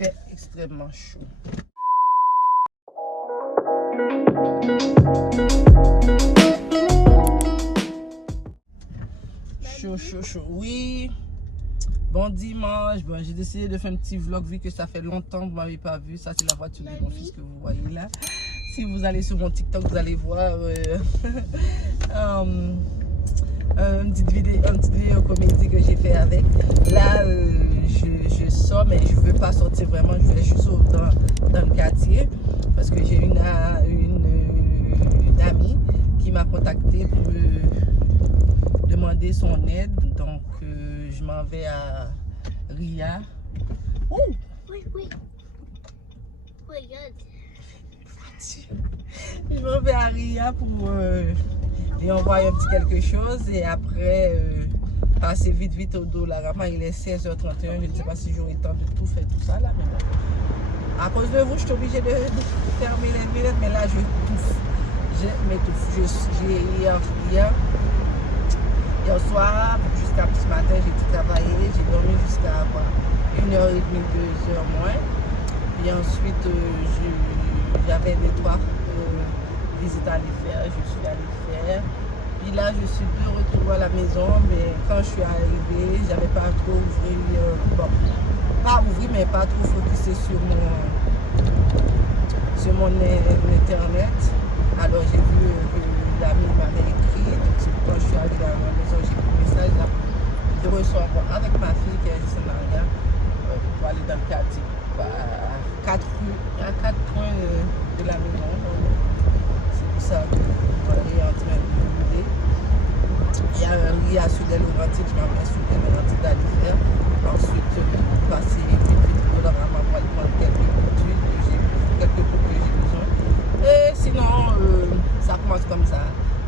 fait extrêmement chaud. Chaud. Oui. Bon dimanche. Bon, j'ai décidé de faire un petit vlog vu que ça fait longtemps que vous ne m'avez pas vu. Ça, c'est la voiture de mon fils que vous voyez là. Si vous allez sur mon TikTok, vous allez voir une petite vidéo comédie que j'ai fait avec. Là, je sors, mais je ne veux pas sortir vraiment. Je vais juste dans le quartier parce que j'ai une amie qui m'a contacté pour me demander son aide. Donc, je m'en vais à Ria. Oh! Oui. Regarde. Je m'en vais à Ria pour lui envoyer un petit quelque chose et après passer vite au Dollarama. Il est 16h31. Je ne sais pas si j'aurai le temps de tout faire tout ça là. Mais bon. À cause de vous, je suis obligée de fermer les lunettes, mais là je touffe. Je m'étouffe. Hier soir, jusqu'à ce matin, j'ai tout travaillé. J'ai dormi jusqu'à 1h30, 2h moins. Et ensuite, j'avais des 3 visites à aller faire. Je suis allée faire. Puis là, je suis de retour à la maison. Mais quand je suis arrivée, j'avais pas trop ouvert. Pas ouvert, mais pas trop focusé sur mon internet. Alors j'ai vu que l'ami m'avait écrit. Donc quand je suis arrivée à la maison, j'ai pris le message là. Je reçois avec ma fille qui est ici pour aller dans le quartier. À 4 coins de la maison. C'est pour ça que on est en train de rouler. Il y a un lit à Sud-Laurentine, je m'en vais à Sud-Laurentine d'aller faire. Ensuite, passer vite pour la maman pour aller prendre quelques études. J'ai quelques trucs que j'ai besoin. Et sinon, ça commence comme ça.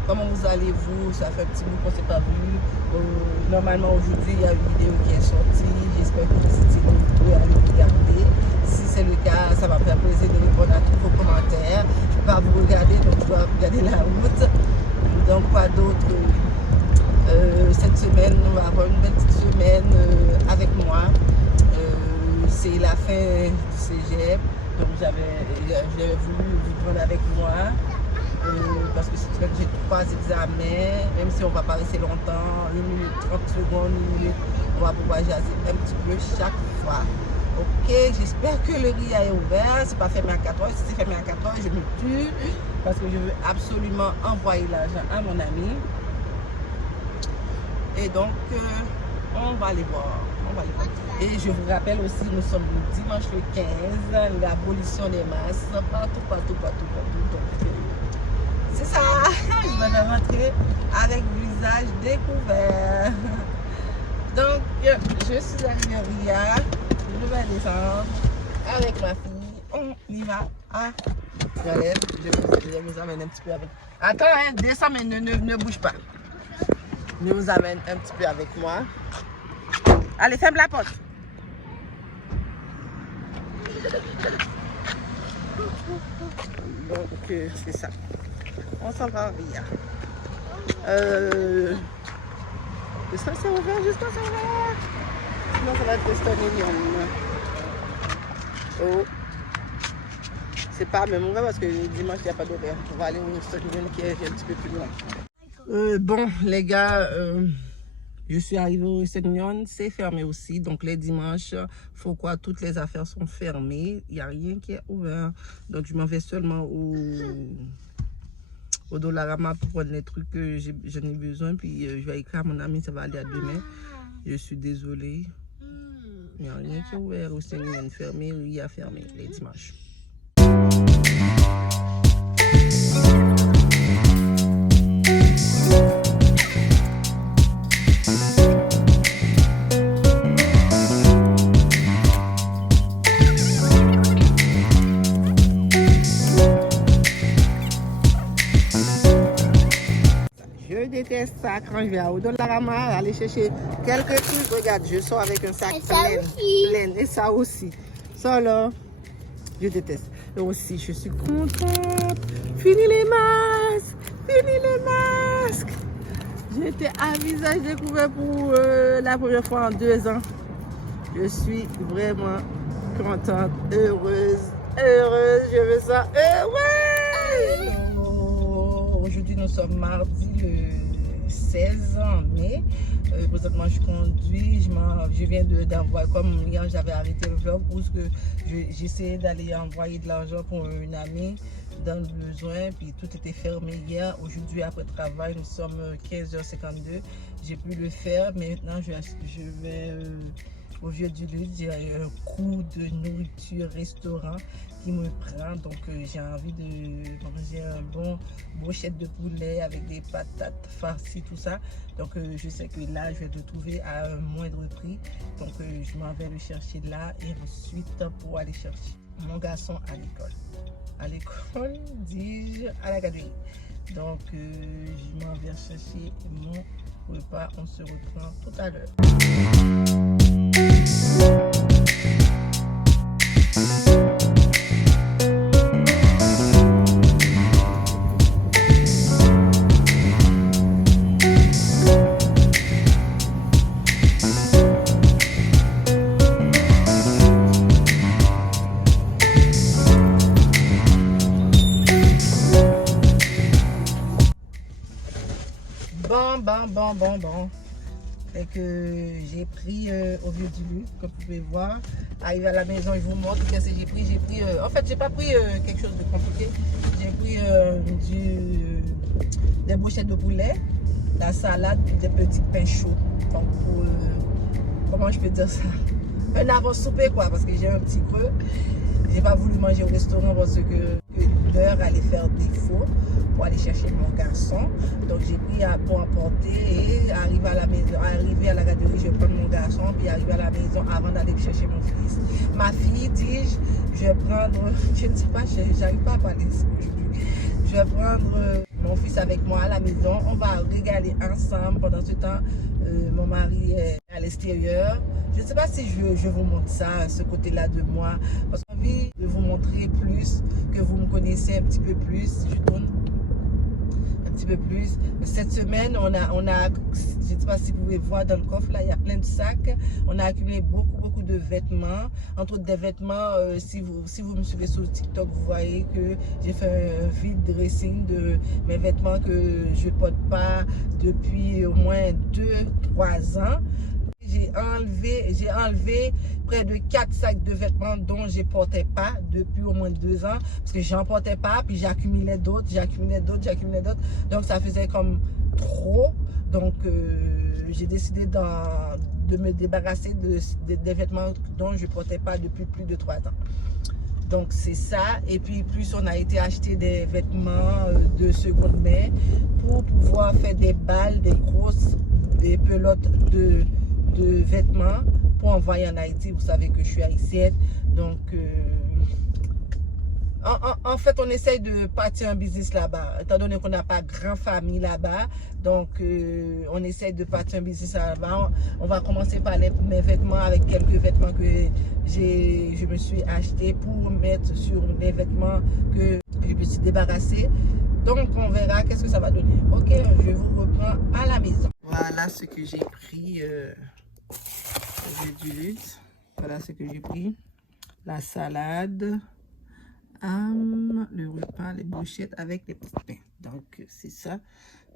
Comment vous allez-vous? Ça fait un petit bout qu'on ne s'est pas vu. Normalement, aujourd'hui, il y a une vidéo qui est sortie. J'espère que vous pouvez aller regarder. Si c'est le cas, ça va me faire plaisir de répondre à tous vos commentaires. Je ne peux pas vous regarder, donc je dois regarder la route. Donc, quoi d'autre? Cette semaine, on va avoir une belle petite semaine avec moi. C'est la fin du cégep. Donc, j'avais voulu vous prendre avec moi. Parce que c'est vrai que j'ai 3 examens, même si on ne va pas rester longtemps, 1 minute, 30 secondes, 1 minute, on va pouvoir jaser un petit peu chaque fois. Ok, j'espère que le RIA est ouvert, c'est pas fermé à 4h, si c'est fermé à 4h, je me tue, parce que je veux absolument envoyer l'argent à mon ami. Et donc, on va aller voir. Et je vous rappelle aussi, nous sommes le dimanche le 15, l'abolition des masses, partout. Donc, c'est ça, je vais rentrer avec le visage découvert. Donc, je suis arrivée à Ria, je vais descendre avec ma fille, on y va à toilette. Je vous amène un petit peu avec. Attends, hein, descends, mais ne bouge pas. Je vous amène un petit peu avec moi. Allez, ferme la porte. Donc, c'est ça. On s'en va à Ria. Le sens est ouvert, juste ça ouvert. Sinon, ça va être Western Union. Oh. C'est pas même ouvert parce que dimanche, il n'y a pas d'horaire. On va aller au Western Union qui est un petit peu plus loin. Bon, les gars, je suis arrivée au Western Union. C'est fermé aussi. Donc, les dimanches, faut quoi? Toutes les affaires sont fermées. Il n'y a rien qui est ouvert. Donc, je m'en vais seulement au Dollarama pour prendre les trucs que j'en ai besoin. Puis je vais écrire à mon ami, ça va aller à demain. Je suis désolée. Il n'y a rien qui est ouvert. Aussi, il y a une fermée, il y a fermé les dimanches. Je déteste ça quand je vais au Dollarama, aller chercher quelques trucs. Regarde, je sors avec un sac plein. Et ça aussi. Ça là, je déteste. Et aussi, je suis contente. Fini les masques. J'étais à visage découvert pour la première fois en 2 ans. Je suis vraiment contente, heureuse, je me sens heureuse. Hello. Aujourd'hui, nous sommes mardi le 16 mai. Présentement, je conduis, je viens d'envoyer, comme hier, j'avais arrêté le vlog, parce que j'essayais d'aller envoyer de l'argent pour une amie dans le besoin, puis tout était fermé hier. Aujourd'hui, après travail, nous sommes 15h52. J'ai pu le faire, mais maintenant, je vais au Vieux du Luxe. J'ai un coup de nourriture restaurant qui me prend, donc j'ai envie de manger un bon brochette de poulet avec des patates farcies, tout ça. Donc je sais que là, je vais le trouver à un moindre prix. Donc je m'en vais le chercher là et ensuite pour aller chercher mon garçon à l'école. À l'école, dis-je, à la garderie. Donc je m'en vais chercher mon repas. On se reprend tout à l'heure. Bon. Fait que j'ai pris au Vieux du Luxe, comme vous pouvez voir. Arrivé à la maison, je vous montre qu'est-ce que j'ai pris. En fait, j'ai pas pris quelque chose de compliqué. J'ai pris des brochettes de poulet, la salade, puis des petits pains chauds. Donc, comment je peux dire ça? Un avant-souper, quoi, parce que j'ai un petit creux. J'ai pas voulu manger au restaurant parce que l'heure allait faire défaut pour aller chercher mon garçon. Donc j'ai pris pour emporter et arriver à la maison, arriver à la garderie, je vais prendre mon garçon, puis arriver à la maison avant d'aller chercher mon fils. Ma fille, dis-je, je vais prendre, je ne sais pas, j'arrive pas à parler aujourd'hui. Je vais prendre mon fils avec moi à la maison. On va régaler ensemble. Pendant ce temps, mon mari est à l'extérieur. Je ne sais pas si je vous montre ça, ce côté-là de moi. Parce que j'ai envie de vous montrer plus, que vous me connaissez un petit peu plus. Je tourne un petit peu plus. Cette semaine, on a je ne sais pas si vous pouvez voir dans le coffre, là, il y a plein de sacs. On a accumulé beaucoup de vêtements. Entre autres, des vêtements, si vous me suivez sur TikTok, vous voyez que j'ai fait un vide dressing de mes vêtements que je ne porte pas depuis au moins 2-3 ans. J'ai enlevé près de 4 sacs de vêtements dont je ne portais pas depuis au moins 2 ans. Parce que j'en portais pas, puis j'accumulais d'autres. Donc ça faisait comme trop. Donc j'ai décidé de me débarrasser des vêtements dont je ne portais pas depuis plus de 3 ans. Donc c'est ça. Et puis plus on a été acheter des vêtements de seconde main pour pouvoir faire des balles, des pelotes de vêtements pour envoyer en Haïti. Vous savez que je suis haïtienne, donc en fait on essaye de partir un business là-bas, étant donné qu'on n'a pas grand famille là-bas. Donc on essaye de partir un business là-bas. On va commencer par mes vêtements, avec quelques vêtements que je me suis acheté pour mettre sur les vêtements que je me suis débarrassée. Donc on verra qu'est-ce que ça va donner. Ok, je vous reprends à la maison. Voilà ce que j'ai pris du luxe. Voilà ce que j'ai pris. La salade, le repas, les brochettes avec les petits pains. Donc c'est ça.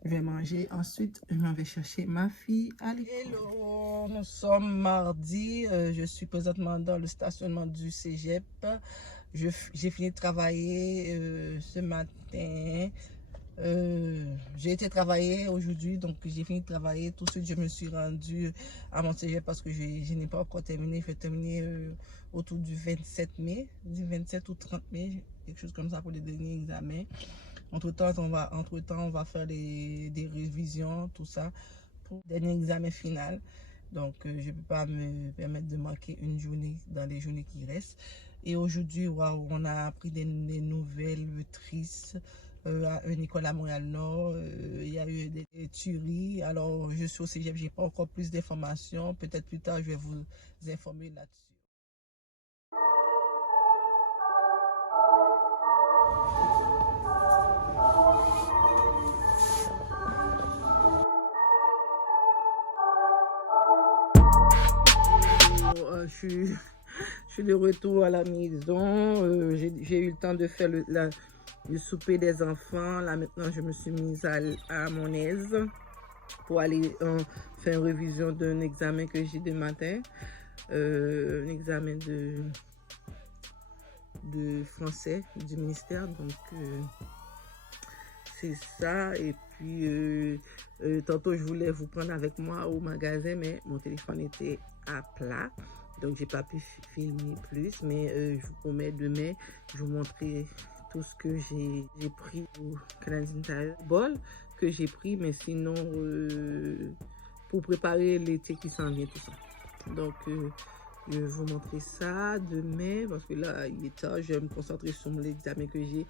Je vais manger. Ensuite, je m'en vais chercher ma fille à l'école. Hello, nous sommes mardi. Je suis présentement dans le stationnement du cégep. J'ai fini de travailler ce matin. J'ai été travailler aujourd'hui, donc j'ai fini de travailler. Tout de suite, je me suis rendue à mon cégep parce que je n'ai pas encore terminé. Je vais terminer autour du 27 mai, du 27 ou 30 mai, quelque chose comme ça pour les derniers examens. Entre-temps, on va faire des révisions, tout ça, pour le dernier examen final. Donc, je ne peux pas me permettre de manquer une journée dans les journées qui restent. Et aujourd'hui, waouh, on a appris des nouvelles tristes. À une école à Montréal-Nord, il y a eu des tueries. Alors, je suis au cégep, je n'ai pas encore plus d'informations. Peut-être plus tard, je vais vous informer là-dessus. Je suis de retour à la maison. J'ai eu le temps de faire le souper des enfants. Là maintenant, je me suis mise à mon aise pour aller faire une révision d'un examen que j'ai demain matin. Un examen de français du ministère. Donc, c'est ça. Et puis, tantôt, je voulais vous prendre avec moi au magasin, mais mon téléphone était à plat. Donc, j'ai pas pu filmer plus. Mais je vous promets, demain, je vous montrerai tout ce que j'ai pris au Canadian Tire Ball que j'ai pris. Mais sinon, pour préparer l'été qui s'en vient, tout ça. Donc, je vais vous montrer ça demain parce que là, il est tard. Je vais me concentrer sur l'examen que j'ai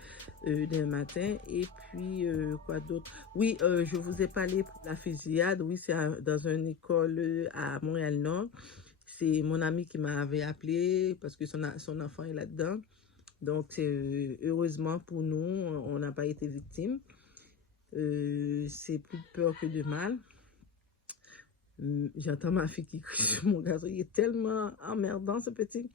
demain matin. Et puis, quoi d'autre? Oui, je vous ai parlé pour la fusillade. Oui, c'est dans une école à Montréal-Nord. C'est mon ami qui m'avait appelé parce que son enfant est là-dedans. Donc, heureusement pour nous, on n'a pas été victime. C'est plus de peur que de mal. J'entends ma fille qui crie sur mon gazon. Il est tellement emmerdant, ce petit.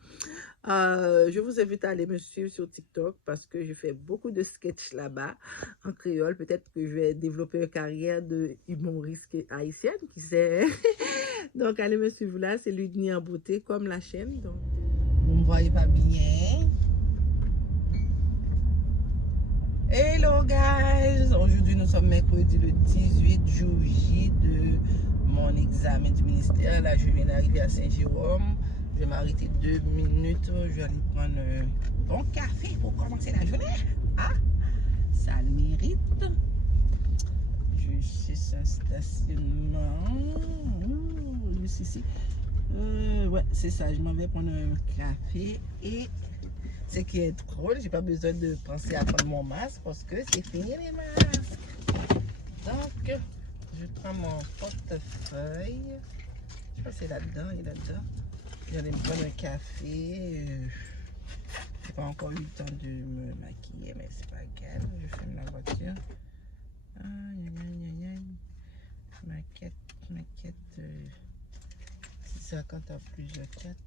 Je vous invite à aller me suivre sur TikTok parce que je fais beaucoup de sketchs là-bas en créole. Peut-être que je vais développer une carrière de humoriste haïtienne, qui sait. Donc, allez me suivre là. C'est Ludni en beauté, comme la chaîne. Donc, vous me voyez pas bien. Hello, guys! Aujourd'hui, nous sommes mercredi le 18 juillet de mon examen du ministère. Là, je viens d'arriver à Saint-Jérôme. Je vais m'arrêter 2 minutes. Je vais aller prendre un bon café pour commencer la journée. Ah, ça le mérite. Juste un stationnement. Juste ici. Ouais, c'est ça. Je m'en vais prendre un café. Et ce qui est drôle, j'ai pas besoin de penser à prendre mon masque parce que c'est fini les masques. Donc, je prends mon portefeuille. Je sais pas si c'est là-dedans, il est là-dedans. J'allais me prendre un café. J'ai pas encore eu le temps de me maquiller, mais c'est pas grave. Je ferme la voiture. Maquette. Si ça quand t'as plusieurs quêtes,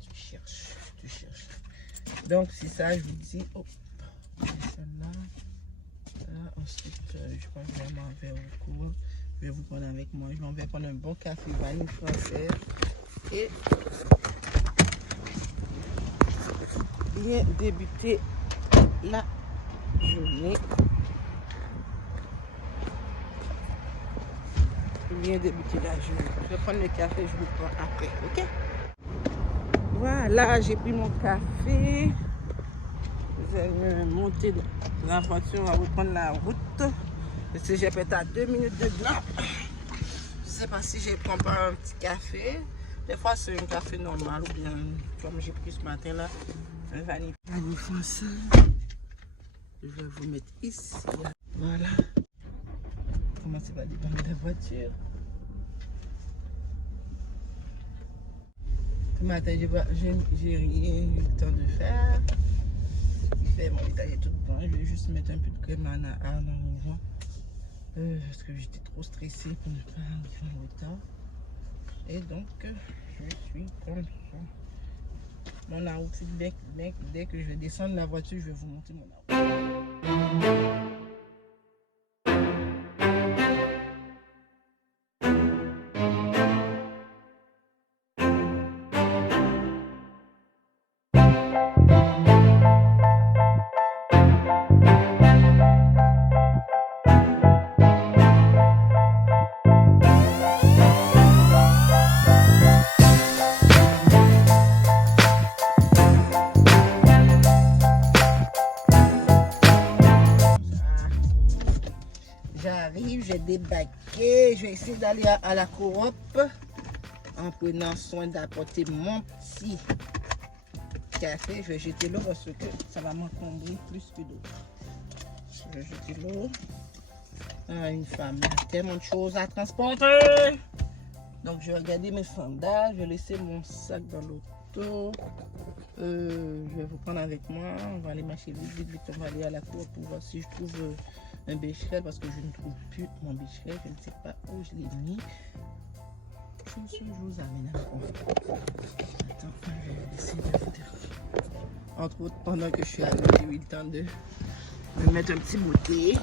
tu cherches. Donc c'est ça, je vous dis. Oh, celle-là. Ensuite, je crois que je vais m'en faire au cours. Je vais vous prendre avec moi. Je m'en vais prendre un bon café vanille française. Et bien débuter la journée. Bien débuter la journée. Je vais prendre le café, je vous prends après, ok? Voilà, j'ai pris mon café. Je vais monter dans la voiture, on va reprendre la route. Le cégep est à 2 minutes de là. Je sais pas si je prends pas un petit café. Des fois, c'est un café normal ou bien comme j'ai pris ce matin là, un vanille français. Je vais vous mettre ici. Voilà. Commencez par dépanner la voiture. Ce matin, j'ai rien eu le temps de faire. Ce qui fait mon étage est tout bon. Je vais juste mettre un peu de crème en arrivant. Parce que j'étais trop stressée pour ne pas arriver en retard. Et donc, je suis comme ça. Mon outfit, dès que je vais descendre la voiture, je vais vous montrer mon outfit. J'arrive, j'ai débarqué, je vais essayer d'aller à la coop en prenant soin d'apporter mon petit café. Je vais jeter l'eau parce que ça va m'encombrer plus que d'autres. Je vais jeter l'eau. Une femme, il y a tellement de choses à transporter. Donc je vais regarder mes sandales, je vais laisser mon sac dans l'auto. Je vais vous prendre avec moi, on va aller marcher vite, on va aller à la cour pour voir si je trouve un bécherel parce que je ne trouve plus mon bécherel, je ne sais pas où je l'ai mis. Je vous amène à la Attends, je vais essayer de vous dire. Entre autres, pendant que je suis allée, j'ai eu le temps de me mettre un petit bouquet.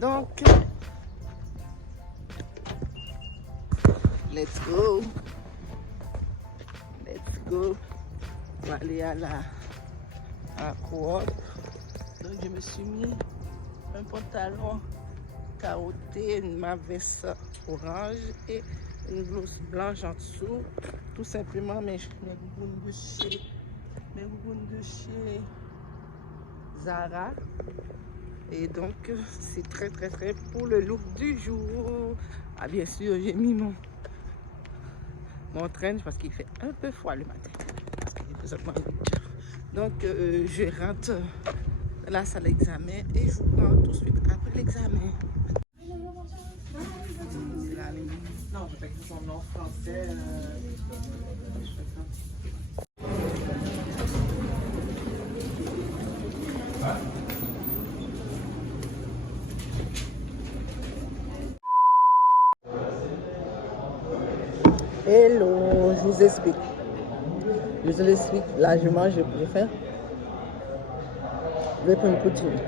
Donc, let's go. Let's go. On va aller à la Coop. Donc, je me suis mis un pantalon carotté, ma veste orange et une blouse blanche en dessous. Tout simplement mes gougounes de chez Zara. Et donc, c'est très pour le look du jour. Ah, bien sûr, j'ai mis mon trench parce qu'il fait un peu froid le matin. Parce qu'il est présentement 8 heures. Donc, je rentre à la salle d'examen et je vous prends tout de suite après l'examen. Non, j'ai pas écrit son nom français. Je fais ça. Hello, je vous explique. Là, je mange, je préfère. Je vais prendre une poutine.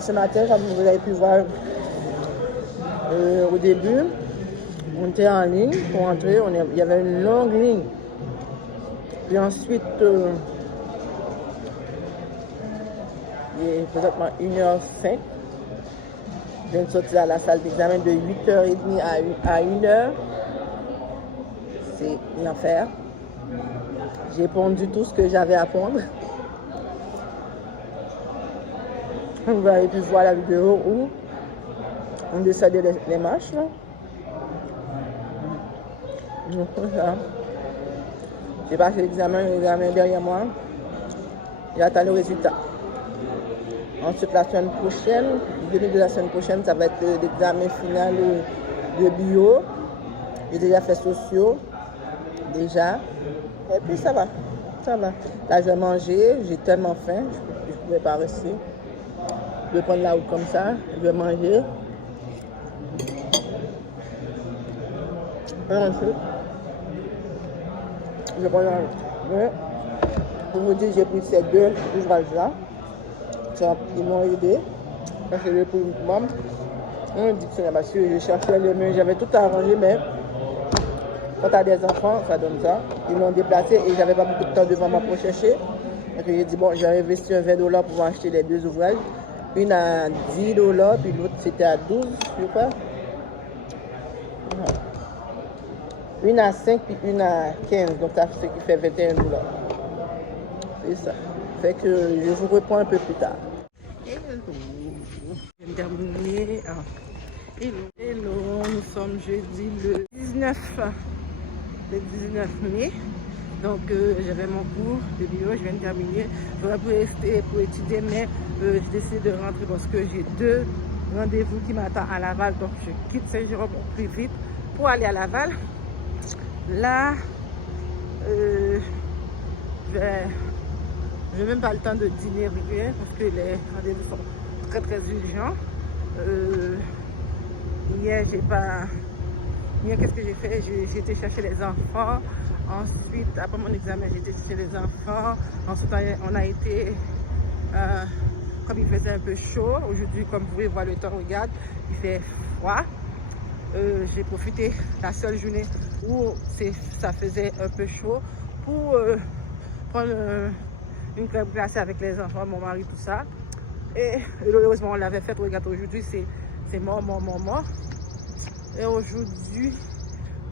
Ce matin, comme vous avez pu voir au début, on était en ligne pour entrer. Il y avait une longue ligne. Puis ensuite, il est présentement 1h05. Je viens de sortir à la salle d'examen de 8h30 à 1h. C'est une affaire. J'ai pondu tout ce que j'avais à pondre. Vous avez pu voir la vidéo où on descendait les marches. Donc ça. J'ai passé l'examen derrière moi. J'attends le résultat. Ensuite, la semaine prochaine, le début de la semaine prochaine, ça va être l'examen final de bio. J'ai déjà fait sociaux. Déjà. Et puis ça va. Là, je vais manger. J'ai tellement faim. Je ne pouvais pas rester. Je vais prendre la route comme ça. Je vais manger. Et ensuite, je vais prendre la route. Mais, pour vous dire, j'ai pris ces deux ouvrages-là. Ils m'ont aidé. Parce que j'ai pris un dictionnaire. Parce que je cherchais les mains. J'avais tout arrangé, mais quand tu as des enfants, ça donne ça. Ils m'ont déplacé et j'avais pas beaucoup de temps devant moi pour chercher. Donc j'ai dit, bon, j'ai investi un $20 pour acheter les deux ouvrages. Une à $10, puis l'autre c'était à 12, je crois. Une à 5, puis une à 15. Donc ça fait ce qui fait $21. C'est ça. Fait que je vous reprends un peu plus tard. Hello. Je viens de terminer. Hello, nous sommes jeudi le 19 mai. Donc j'avais mon cours de bio, je viens de terminer. J'aurais pu rester pour étudier, mais je décide de rentrer parce que j'ai 2 rendez-vous qui m'attendent à Laval. Donc je quitte Saint-Jérôme plus vite pour aller à Laval. Là, je n'ai même pas le temps de dîner rien parce que les rendez-vous sont très urgents. Hier, qu'est-ce que j'ai fait? J'ai été chercher les enfants. Ensuite, après mon examen, j'ai été chercher les enfants. Ensuite, on a été, comme il faisait un peu chaud, aujourd'hui, comme vous pouvez voir le temps, regarde, il fait froid. J'ai profité la seule journée où ça faisait un peu chaud pour prendre une crème glacée avec les enfants, mon mari, tout ça. Et heureusement, on l'avait fait. Regarde, aujourd'hui, c'est mort. Et aujourd'hui,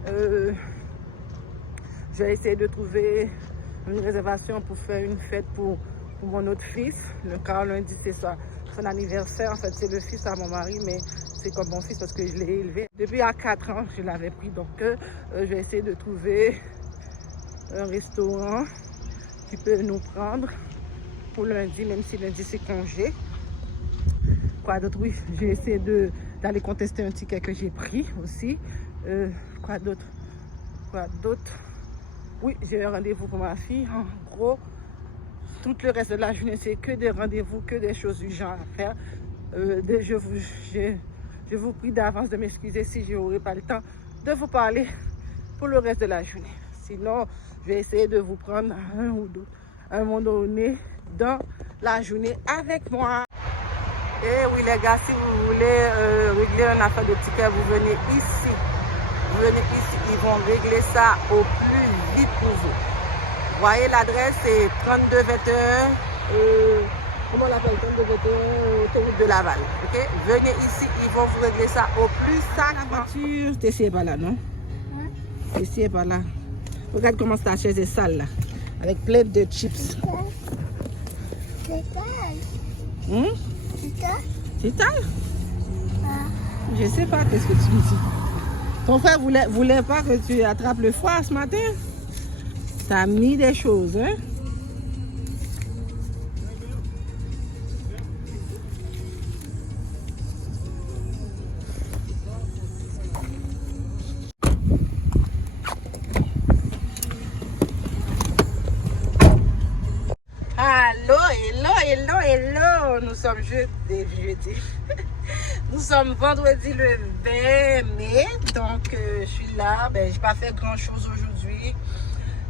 je vais essayer de trouver une réservation pour faire une fête pour mon autre fils. Car lundi, c'est son anniversaire. En fait, c'est le fils à mon mari, mais c'est comme mon fils parce que je l'ai élevé. Depuis à 4 ans, je l'avais pris. Donc, je vais essayer de trouver un restaurant qui peut nous prendre pour lundi, même si lundi, c'est congé. Quoi d'autre? Oui, j'ai essayé d'aller contester un ticket que j'ai pris aussi. Quoi d'autre? Oui, j'ai un rendez-vous pour ma fille. En gros, tout le reste de la journée, c'est que des rendez-vous, que des choses urgentes à faire. Je Je vous prie d'avance de m'excuser si je n'aurai pas le temps de vous parler pour le reste de la journée. Sinon, je vais essayer de vous prendre à un moment donné dans la journée avec moi. Et oui les gars, si vous voulez régler une affaire de ticket, vous venez ici. Vous venez ici, ils vont régler ça au plus vite pour vous. Voyez l'adresse, c'est 3221, comment on l'appelle, 3221, autoroute de Laval. Ok? Venez ici, ils vont vous régler ça au plus sacré. La voiture, t'essayes pas là, non? Ouais. T'essayes pas là. Regarde comment ta chaise est sale là, avec plein de chips. C'est sale. C'est sale? Je sais pas, qu'est-ce que tu me dis. Ton frère voulait pas que tu attrapes le froid ce matin? T'as mis des choses, hein? Hello! Nous sommes jeudi. Nous sommes vendredi le 20 mai. Donc, je suis là. Ben, j'ai pas fait grand chose aujourd'hui.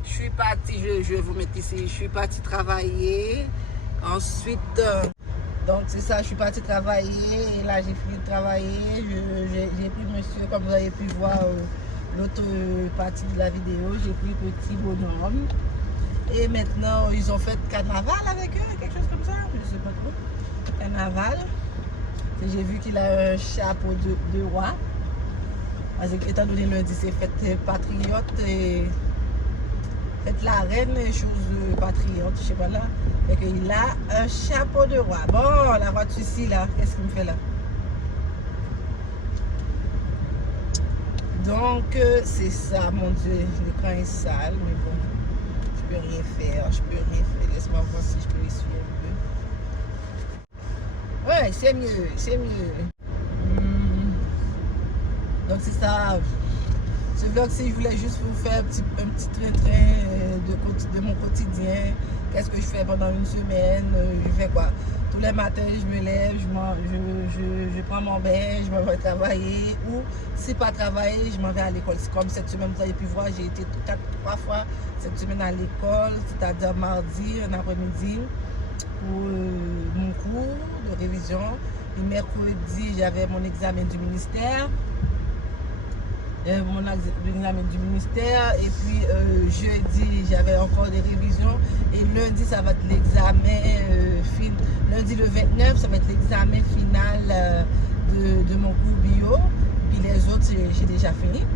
Je suis partie, je vais vous mettre ici. Je suis partie travailler. Ensuite, donc c'est ça, je suis partie travailler. Et là, j'ai fini de travailler. J'ai pris monsieur, comme vous avez pu voir l'autre partie de la vidéo. J'ai pris petit bonhomme. Et maintenant, ils ont fait carnaval avec eux, quelque chose comme ça, je sais pas trop. Carnaval. J'ai vu qu'il a un chapeau de roi. Parce que, étant donné lundi, c'est fête patriote et fête la reine, chose patriote, je sais pas là. Et qu'il a un chapeau de roi. Bon, la voiture ici, là, qu'est-ce qu'il me fait là? Donc, c'est ça, mon Dieu, l'écran est sale, mais bon. Je peux rien faire. Laisse-moi voir si je peux essuyer un peu. Ouais, c'est mieux. Donc c'est ça. Ce vlog-ci, je voulais juste vous faire un petit train-train de mon quotidien. Qu'est-ce que je fais pendant une semaine? Je fais quoi? Tous les matins, je me lève, je prends mon bain, je m'en vais travailler. Ou si pas travailler, je m'en vais à l'école. C'est comme cette semaine, vous avez pu voir, j'ai été 3 fois cette semaine à l'école, c'est-à-dire mardi, un après-midi, pour mon cours de révision. Et mercredi, j'avais mon examen du ministère. Et puis jeudi j'avais encore des révisions et lundi ça va être l'examen lundi le 29 ça va être l'examen final de mon cours bio, puis les autres j'ai déjà fini,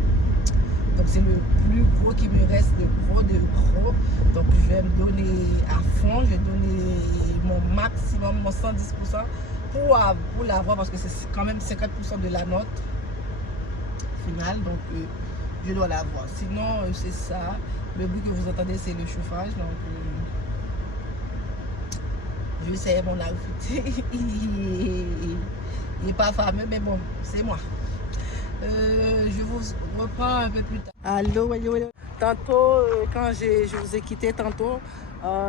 donc c'est le plus gros qui me reste, de gros, donc je vais me donner à fond, je vais donner mon maximum, mon 110% pour l'avoir, parce que c'est quand même 50% de la note finale, donc je dois l'avoir. Sinon, c'est ça. Le bruit que vous entendez, c'est le chauffage. Donc, je sais mon outfit. Il n'est pas fameux, mais bon, c'est moi. Je vous reprends un peu plus tard. Allô. Tantôt, quand je vous ai quitté tantôt,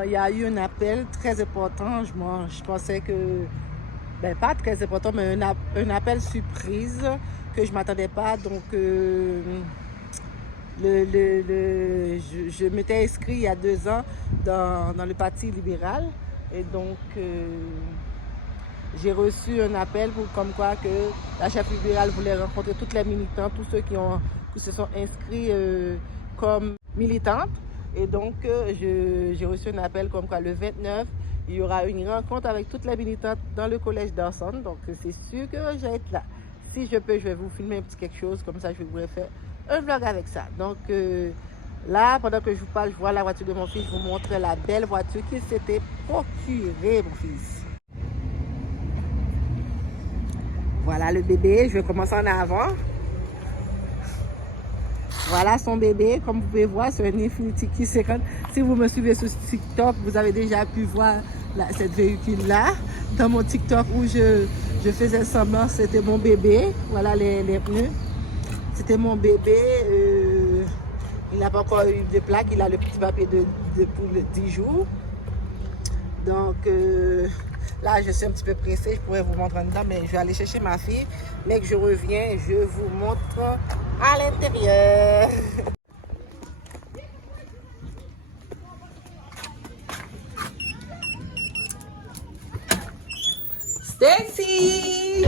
il y a eu un appel très important. Je pensais que, ben pas très important, mais un appel surprise que je ne m'attendais pas. Donc, je m'étais inscrit il y a 2 ans dans le Parti libéral. Et donc, j'ai reçu un appel comme quoi que la chef libérale voulait rencontrer toutes les militants, tous ceux qui se sont inscrits comme militantes. Et donc, j'ai reçu un appel comme quoi le 29, il y aura une rencontre avec toutes les militantes dans le collège d'Orson. Donc, c'est sûr que je vais être là. Si je peux, je vais vous filmer un petit quelque chose, comme ça je vais faire un vlog avec ça. Donc là, pendant que je vous parle, je vois la voiture de mon fils, je vous montre la belle voiture qu'il s'était procurée, mon fils. Voilà le bébé, je vais commencer en avant. Voilà son bébé, comme vous pouvez voir, c'est un Infiniti Q50. Si vous me suivez sur TikTok, vous avez déjà pu voir cette véhicule-là. Dans mon TikTok où je faisais semblant, c'était mon bébé. Voilà les pneus. C'était mon bébé. Il n'a pas encore eu de plaque. Il a le petit papier pour 10 jours. Donc, Là, je suis un petit peu pressée, je pourrais vous montrer en dedans, mais je vais aller chercher ma fille. Mais que je reviens, je vous montre à l'intérieur. Stacy!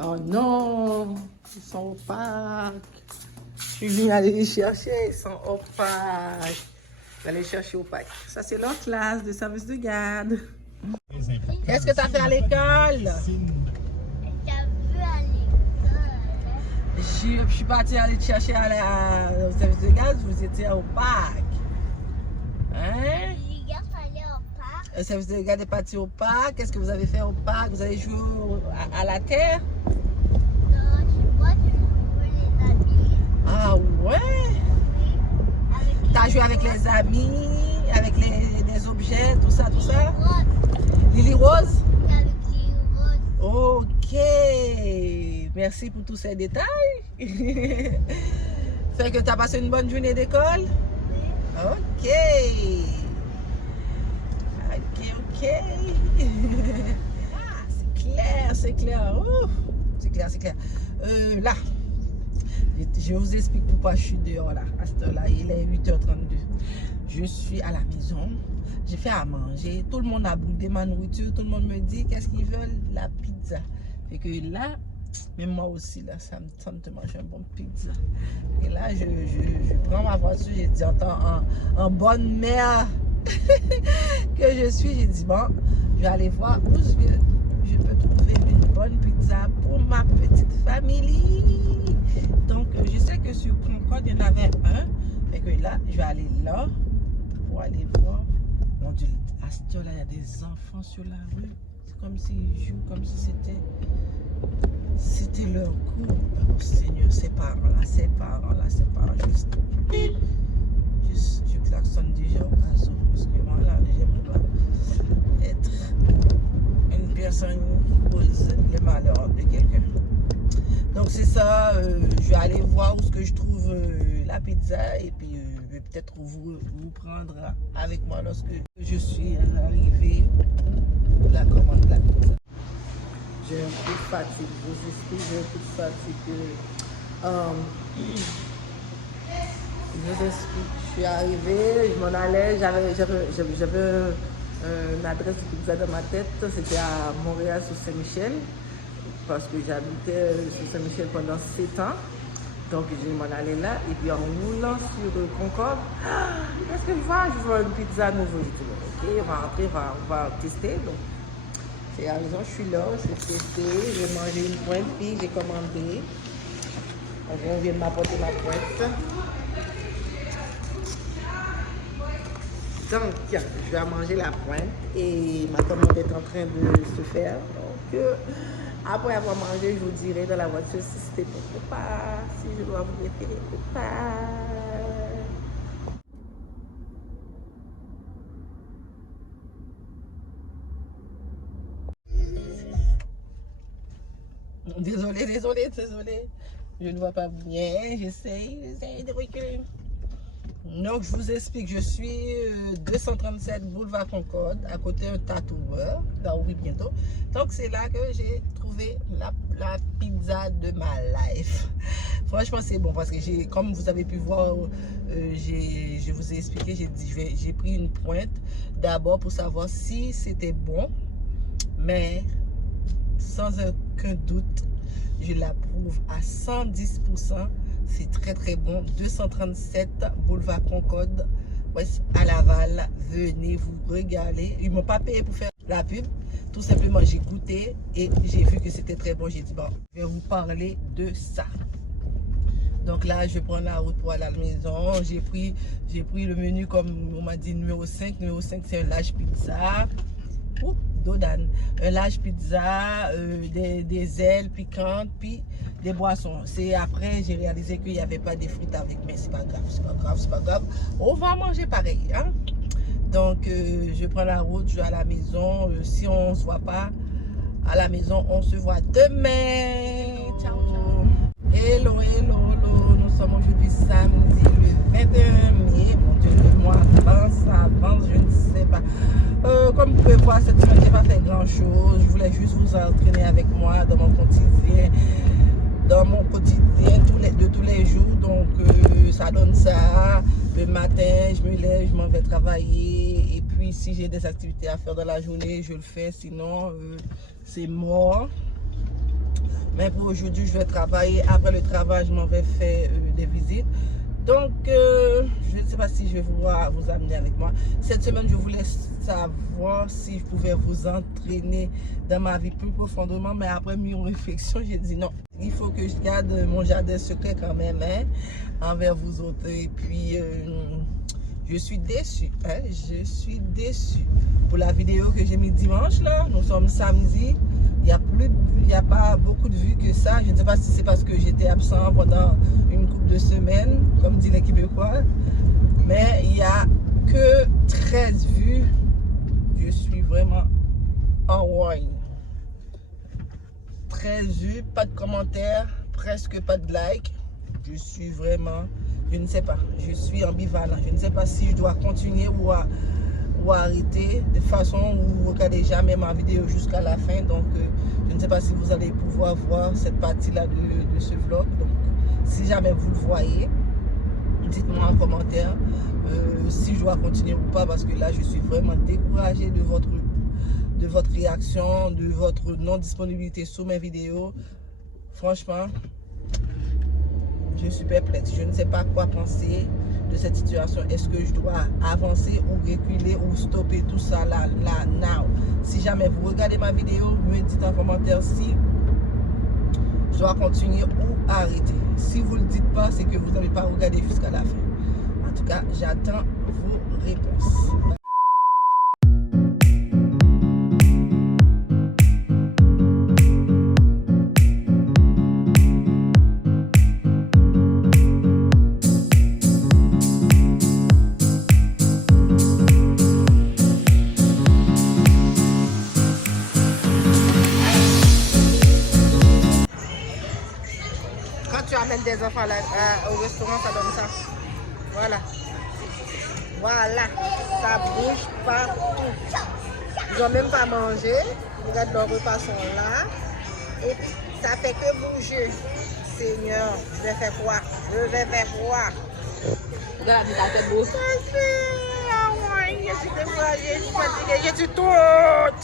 Oh non, ils sont opaques. Je suis venue aller les chercher, ils sont opaques. Je vais aller chercher opaques. Ça, c'est leur classe de service de garde. Qu'est-ce que tu as fait à l'école? Je suis partie aller te chercher au service de garde, vous étiez opaque. Hein? Le service de garde est parti au parc. Qu'est-ce que vous avez fait au parc? Vous avez joué à la terre? Non, je joué les amis. Ah ouais? T'as joué avec les amis, avec les objets, tout ça, tout ça? Lily Rose? Oui, avec Lily Rose. Ok. Merci pour tous ces détails. Fait que t'as passé une bonne journée d'école? Ok. Ok. Ah, c'est clair, c'est clair. Ouf, c'est clair, c'est clair. Là, je vous explique pourquoi je suis dehors là. À cette heure-là, il est 8h32. Je suis à la maison. J'ai fait à manger. Tout le monde a boudé ma nourriture. Tout le monde me dit qu'est-ce qu'ils veulent? La pizza. Et que là, même moi aussi, là, ça me tente de manger un bon pizza. Et là, je prends ma voiture. J'ai dit en bonne mère que je suis, j'ai dit bon, je vais aller voir où je peux trouver une bonne pizza pour ma petite famille. Donc je sais que sur Concorde il y en avait un, et que là je vais aller là pour aller voir. Mon Dieu, à ce temps là il y a des enfants sur la rue, c'est comme s'ils jouent, comme si c'était leur coup. Oh Seigneur, ces parents là, juste je klaxonne déjà au cas où, parce que moi là, j'aime pas être une personne qui cause le malheur de quelqu'un. Donc c'est ça, je vais aller voir où est-ce que je trouve la pizza et puis je vais peut-être vous prendre avec moi lorsque je suis arrivé pour la commande de la pizza. J'ai un coup de fatigue, je vous explique, j'ai un coup de fatigue. Je vous explique, je suis arrivée, je m'en allais, j'avais une adresse de pizza dans ma tête, c'était à Montréal sur Saint-Michel, parce que j'habitais sur Saint-Michel pendant 7 ans, donc je m'en allais là, et puis en roulant sur Concorde, qu'est-ce que je vois une pizza nouveau, j'ai dit, ok, on va rentrer, on va tester, donc c'est la raison, je suis là, j'ai testé, j'ai mangé une pointe, puis j'ai commandé, on vient de m'apporter ma pointe. Donc, je vais manger la pointe et ma commande est en train de se faire. Donc, après avoir mangé, je vous dirai dans la voiture si c'était bon ou pas, si je dois vous référer ou pas. Désolé. Je ne vois pas bien, j'essaye de reculer. Donc, je vous explique, je suis 237 boulevard Concorde, à côté d'un tatoueur, dans oui bientôt. Donc, c'est là que j'ai trouvé la pizza de ma life. Franchement, c'est bon parce que comme vous avez pu voir, je vous ai expliqué, j'ai pris une pointe d'abord pour savoir si c'était bon, mais sans aucun doute, je l'approuve à 110%. C'est très bon. 237 boulevard Concorde, à Laval. Venez vous régaler. Ils ne m'ont pas payé pour faire la pub. Tout simplement, j'ai goûté et j'ai vu que c'était très bon. J'ai dit, bon, je vais vous parler de ça. Donc là, je prends la route pour aller à la maison. J'ai pris le menu comme on m'a dit, numéro 5. Numéro 5, c'est un large pizza. Oups, Dodan. Un large pizza, des ailes piquantes, puis des boissons. C'est après, j'ai réalisé qu'il n'y avait pas de frites avec, mais c'est pas grave. On va manger pareil, hein? Donc, je prends la route, je vais à la maison. Si on ne se voit pas à la maison, on se voit demain. Ciao. Hello. Nous sommes aujourd'hui samedi, le 21 mai. Mon Dieu, le mois avance, je ne sais pas. voir, cette semaine, j'ai pas fait grand chose. Je voulais juste vous entraîner avec moi dans mon quotidien. De tous les jours. Donc, ça donne ça. Le matin, je me lève, je m'en vais travailler. Et puis, si j'ai des activités à faire dans la journée, je le fais. Sinon, c'est mort. Mais pour aujourd'hui, je vais travailler. Après le travail, je m'en vais faire des visites. Donc, je ne sais pas si je vais vous amener avec moi. Cette semaine, je voulais savoir si je pouvais vous entraîner dans ma vie plus profondément. Mais après mes réflexions, j'ai dit non. Il faut que je garde mon jardin secret quand même, hein, envers vous autres. Et puis, je suis déçue. Hein, je suis déçue. Pour la vidéo que j'ai mis dimanche, là, nous sommes samedi. Il n'y a pas beaucoup de vues que ça. Je ne sais pas si c'est parce que j'étais absent pendant une couple de semaines, comme dit les Québécois. Mais il n'y a que 13 vues. Je suis vraiment en wine. 13 vues, pas de commentaires, presque pas de likes. Je suis vraiment, je ne sais pas. Je suis ambivalent. Je ne sais pas si je dois continuer ou arrêter. De façon où vous ne regardez jamais ma vidéo jusqu'à la fin. Donc, je ne sais pas si vous allez pouvoir voir cette partie-là de ce vlog. Donc, si jamais vous le voyez, dites-moi en commentaire si je dois continuer ou pas. Parce que là, je suis vraiment découragée de votre réaction, de votre non-disponibilité sur mes vidéos. Franchement, je suis perplexe. Je ne sais pas quoi penser de cette situation. Est-ce que je dois avancer ou reculer ou stopper tout ça là, now? Si jamais vous regardez ma vidéo, me dites en commentaire si je dois continuer ou arrêter. Si vous ne le dites pas, c'est que vous n'avez pas regardé jusqu'à la fin. En tout cas, j'attends vos réponses. Tu amènes des enfants là, au restaurant, ça donne ça. Voilà. Voilà. Ça bouge partout. Ils n'ont même pas mangé. Regarde, leurs repas sont là. Et puis, ça fait que bouger. Seigneur, je vais faire quoi? Je vais faire quoi? Regarde, ça fait beau. Ça fait. Ah ouais, je suis découragée, je suis fatiguée, je suis toute.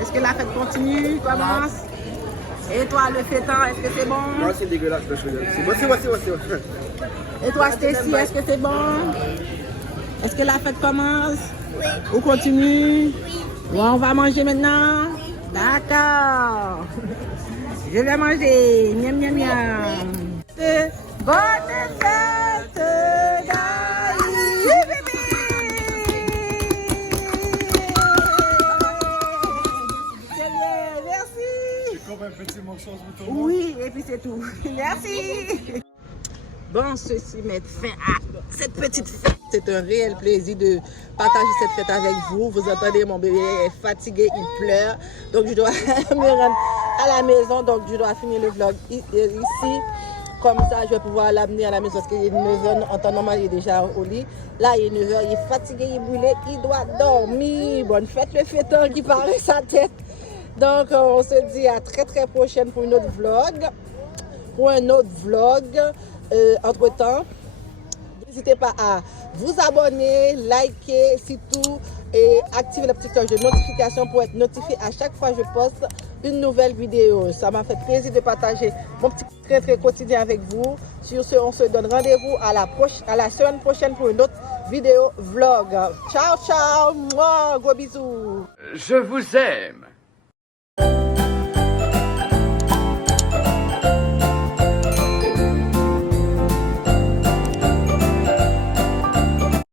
Est-ce que la fête continue, commence? Et toi, le fêtant, est-ce que c'est bon? Non, c'est dégueulasse, c'est bon, c'est bon. Et toi, Stacy, est-ce que c'est bon? Est-ce que la fête commence? Oui. Ou continue? Oui. Bon, on va manger maintenant? D'accord. Je vais manger. Miam, miam, miam. Bonne fête, Dali, bébé! Un petit morceau de tout. Oui, et puis c'est tout. Merci. Bon, ceci met fin à cette petite fête. C'est un réel plaisir de partager cette fête avec vous. Vous entendez, mon bébé est fatigué, il pleure. Donc, je dois me rendre à la maison. Donc, je dois finir le vlog ici. Comme ça, je vais pouvoir l'amener à la maison parce qu'il est 9h. En temps normal, il est déjà au lit. Là, il est 9h, il est fatigué, il est brûlé, il doit dormir. Bonne fête, le fêteur qui paraît sa tête. Donc, on se dit à très prochaine pour un autre vlog. Entre-temps, n'hésitez pas à vous abonner, liker, surtout, et activer la petite cloche de notification pour être notifié à chaque fois que je poste une nouvelle vidéo. Ça m'a fait plaisir de partager mon petit très quotidien avec vous. Sur ce, on se donne rendez-vous à la semaine prochaine pour une autre vidéo vlog. Ciao, ciao, moi, gros bisous. Je vous aime.